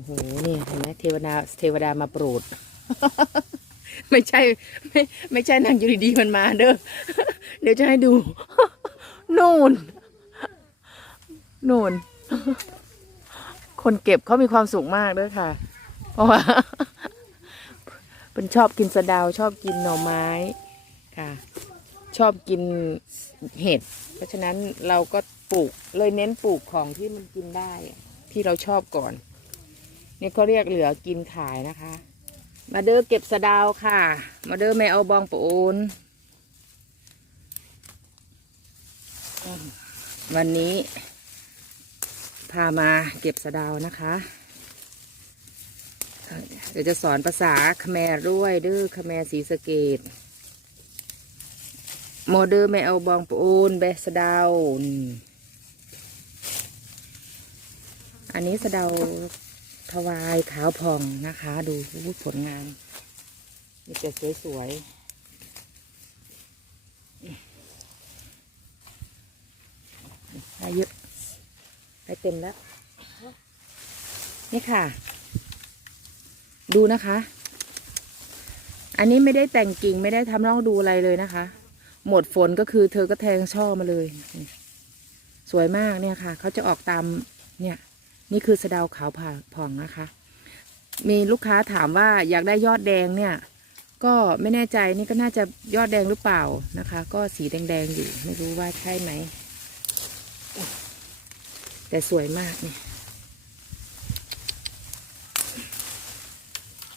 โอ้โหนี่เห็นไหมเทวดาเทวดามาโปรด ไม่ใช่ ไม่ไม่ใช่นางอยู่ดีๆมันมาเด้อเดี๋ยวจะให้ดูนู่นนู่นคนเก็บเขามีความสุขมากด้วยค่ะ เพราะว่าเป็นชอบกินสะดาวชอบกินหน่อไม้ค่ะ ชอบกินเห็ด เพราะฉะนั้นเราก็ปลูกเลยเน้นปลูกของที่มันกินได้ ที่เราชอบก่อน นี่เขาเรียกเหลือกินขายนะคะ มาเด้อเก็บสะดาวค่ะ มาเด้อแม่เอาบองปะโอนวันนี้ พามาเก็บสะดาวนะคะ เดี๋ยวจะสอนภาษาคแมรด้วยเด้อคแมรสีสเกตโมเดอร์ไม่เอาบองปะโอนแบสะดาวอันนี้สะดาว ทวายขาวผ่องนะคะ ดูผลงานนี่จะสวยๆได้เยอะได้เต็มแล้ว นี่ค่ะ ดูนะคะ อันนี้ไม่ได้แต่งกิ่งไม่ได้ทำร่องดูอะไรเลยนะคะ หมดฝนก็คือเธอก็แทงช่อมาเลย สวยมากเนี่ยค่ะ เขาจะออกตามเนี่ย นี่คือสะเดาวขาวผ่องนะคะ มีลูกค้าถามว่าอยากได้ยอดแดงเนี่ย ก็ไม่แน่ใจนี่ก็น่าจะยอดแดงหรือเปล่านะคะ ก็สีแดงๆอยู่ไม่รู้ว่าใช่ไหม แต่สวยมากเนี่ย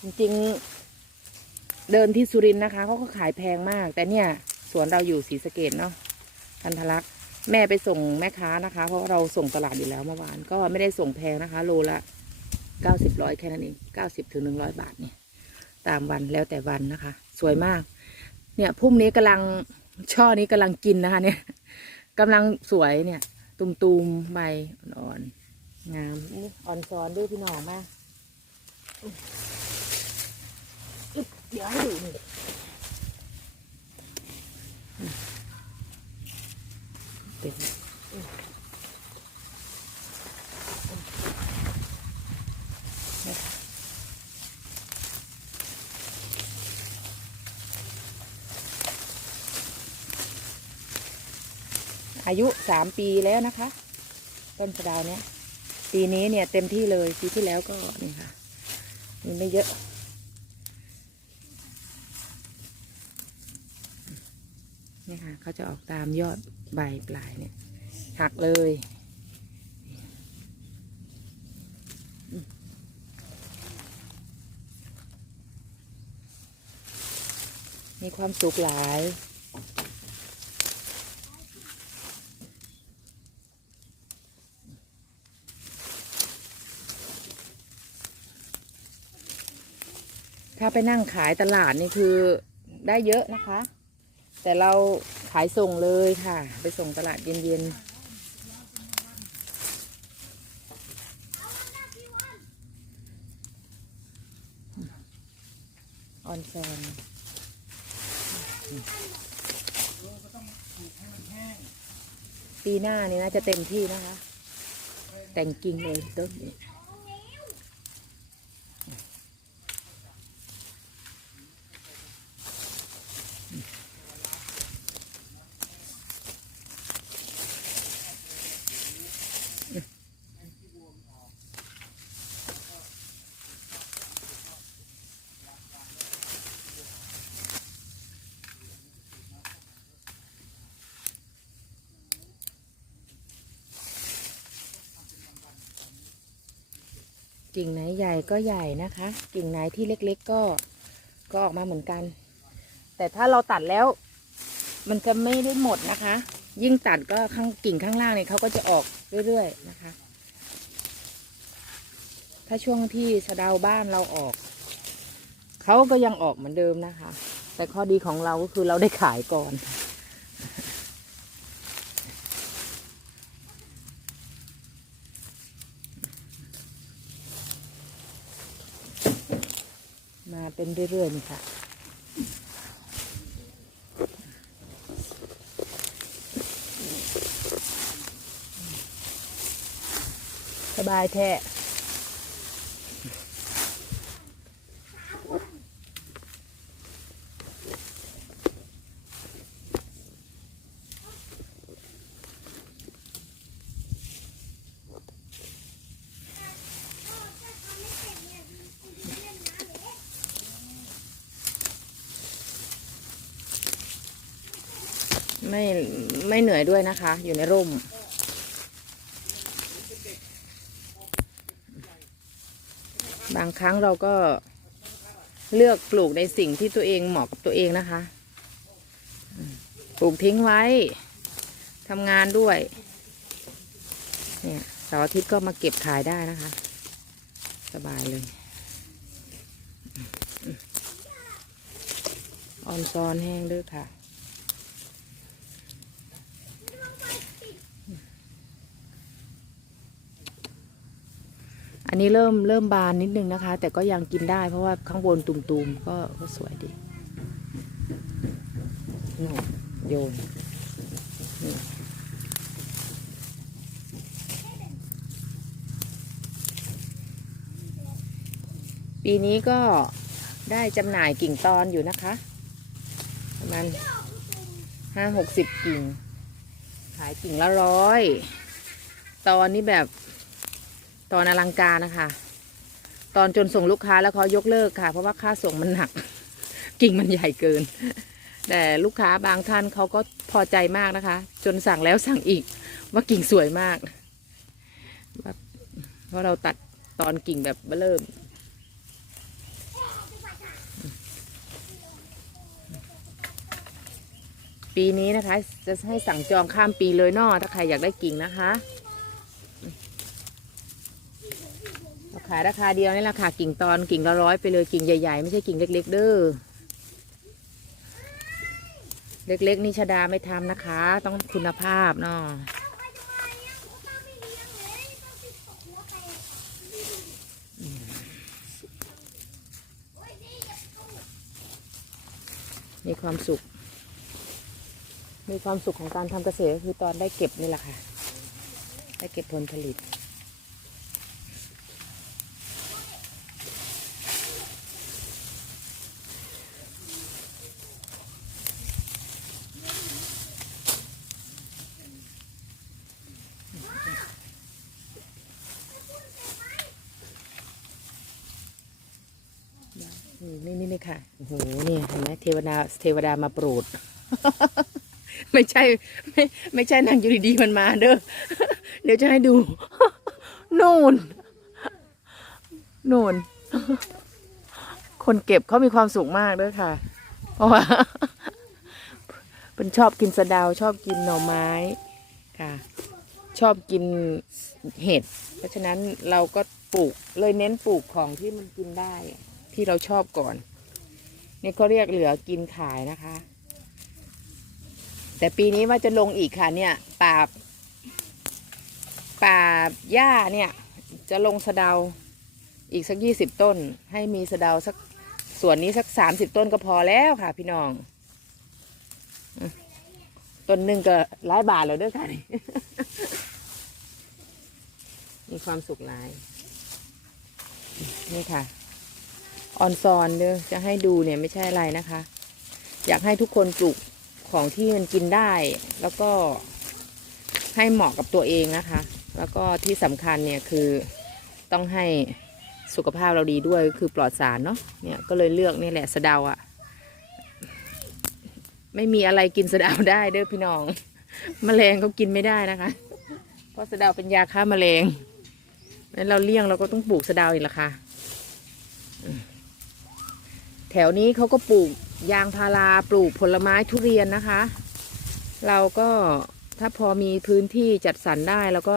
จริงๆเดินที่สุรินทร์นะคะเขาก็ขายแพงมาก แต่เนี่ย สวนเราอยู่ศรีสะเกดเนาะพันธลักษ แม่ไปส่งแม่ค้านะคะ เพราะว่าเราส่งตลาดอยู่แล้วเมื่อวาน ก็ไม่ได้ส่งแพงนะคะ โลละเก้าสิบร้อยแค่นั้นเองเก้าสิบถึงหนึ่งร้อยบาทเนี่ย ตามวันแล้วแต่วันนะคะ สวยมาก เนี่ยพุ่มนี้กำลังช่อนี้กำลังกินนะคะ เนี่ยกำลังสวยเนี่ย ตุมๆใบอ่อนๆงามอ่อนซ้อนด้วยพี่น้องมากอึ๊บเดี๋ยวให้ดูนี่อืม เต็มอืมนี่ค่ะอายุสามปีแล้วนะคะ ต้นสะดาวเนี้ยปีนี้เนี่ยเต็มที่เลยปีที่แล้วก็นี่ค่ะมีไม่เยอะ นี่ค่ะ เขาจะออกตามยอดใบปลายเนี่ยหักเลยมีความสุขหลาย ถ้าไปนั่งขายตลาดนี่คือได้เยอะนะคะ แต่เราายส่งเลยค่ะ ไปส่งตลาดเย็นๆออนซนปีหน้านี่น่าจะเต็มที่นะคะ แต่งกิ่งเลยต้นนี้ กิ่งไหนใหญ่ก็ใหญ่นะคะ กิ่งไหนที่เล็กๆก็ก็ออกมาเหมือนกัน แต่ถ้าเราตัดแล้ว มันจะไม่ได้หมดนะคะ ยิ่งตัดก็ข้างกิ่งข้างล่างเนี่ยเขาก็จะออกเรื่อยๆนะคะ ถ้าช่วงที่สะเดาวบ้านเราออกเขาก็ยังออกเหมือนเดิมนะคะ แต่ข้อดีของเราก็คือเราได้ขายก่อน มาเป็ นเรื่อยๆนี่ค่ะสบายแท้ ไม่ไม่เหนื่อยด้วยนะคะ อยู่ในร่ม บางครั้งเราก็เลือกปลูกในสิ่งที่ตัวเองเหมาะกับตัวเองนะคะ ปลูกทิ้งไว้ทำงานด้วย เนี่ยเสาร์อาทิตย์ก็มาเก็บขายได้นะคะ สบายเลยอืมออนซอนแห้งด้วยค่ะ นนี้เริ่มเริ่มบานนิดนึงนะคะ แต่ก็ยังกินได้เพราะว่าข้างบนตุ่มๆก็ก็สวยดีนี่โยนนี่ปีนี้ก็ได้จำหน่ายกิ่งตอนอยู่นะคะ ประมาณห้าหกสิบกิ่ง ขายกิ่งละร้อย ตอนนี้แบบ ตอนอลังการนะคะ ตอนจนส่งลูกค้าแล้วเขายกเลิกค่ะ เพราะว่าค่าส่งมันหนัก กิ่งมันใหญ่เกิน แต่ลูกค้าบางท่านเขาก็พอใจมากนะคะ จนสั่งแล้วสั่งอีก ว่ากิ่งสวยมากเพราะเราตัดตอนกิ่งแบบเริ่มปีนี้นะคะ จะให้สั่งจองข้ามปีเลยนอถ้าใครอยากได้กิ่งนะคะ เรา ขายราคาเดียวนี่แหละค่ะ กิ่งตอนกิ่งละร้อยไปเลยกิ่งใหญ่ๆ ไม่ใช่กิ่งเล็ก ๆ เด้อ เล็ก ๆ นี่ชดาไม่ทำนะคะ ต้องคุณภาพเนาะมีความสุข มีความสุขของการทำเกษตรก็คือตอนได้เก็บนี่แหละค่ะ ได้เก็บผลผลิต นี่นี่นี่ค่ะโอ้โหนี่เห็นไหมเทวดาเทวดามาโปรด ไม่ใช่ ไม่ไม่ใช่นางอยู่ดีๆมันมาเด้อเดี๋ยวจะให้ดูนู่นนู่นคนเก็บเขามีความสุขมากเด้วยค่ะ เพราะว่าเป็นชอบกินสะดาวชอบกินหน่อไม้ค่ะ ชอบกินเห็ด เพราะฉะนั้นเราก็ปลูกเลยเน้นปลูกของที่มันกินได้ ที่เราชอบก่อน นี่เขาเรียกเหลือกินขายนะคะ แต่ปีนี้ว่าจะลงอีกค่ะเนี่ยป่าป่าหญ้าเนี่ย จะลงสะเดาอีกสักยี่สิบต้น ให้มีสะเดาสักส่วนนี้สักสามสิบต้นก็พอแล้วค่ะ พี่น้องต้นหนึ่งก็หลายบาทแล้วด้วยค่ะมีความสุขหลาย นี่ค่ะ ออนซอนเด้อจะให้ดูเนี่ยไม่ใช่อะไรนะคะ อยากให้ทุกคนปลูกของที่มันกินได้ แล้วก็ให้เหมาะกับตัวเองนะคะ แล้วก็ที่สำคัญเนี่ยคือต้องให้สุขภาพเราดีด้วยคือปลอดสารเนาะเนี่ยก็เลยเลือกนี่แหละสะเดาอะไม่มีอะไรกินสะเดาได้เด้อพี่น้องแมลงเขากินไม่ได้นะคะ เพราะสะเดาเป็นยาฆ่าแมลงนั้นเราเลี่ยงเราก็ต้องปลูกสะเดาอีกละค่ะ ถวนี้เขาก็ปลูกยางพาราปลูกผลไม้ทุเรียนนะคะ เราก็ถ้าพอมีพื้นที่จัดสรรได้เราก็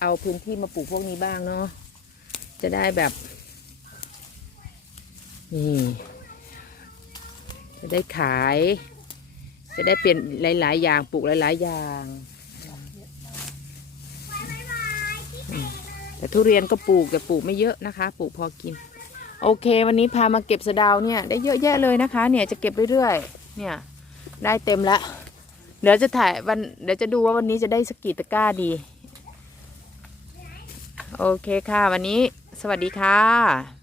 เอาพื้นที่มาปลูกพวกนี้บ้างเนาะจะได้แบบนี่จะได้ขาย จะได้เปลี่ยนหลาย ๆ อย่างปลูกหลาย ๆ อย่างแต่ทุเรียนก็ปลูกแต่ปลูกไม่เยอะนะคะ ปลูกพอกิน โอเค วันนี้พามาเก็บสะดาวเนี่ยได้เยอะแยะเลยนะคะ เนี่ยจะเก็บเรื่อยๆ เนี่ยได้เต็มละเดี๋ยวจะถ่ายวันเดี๋ยวจะดูว่าวันนี้จะได้สกีตะก้าดี โอเคค่ะ วันนี้สวัสดีค่ะ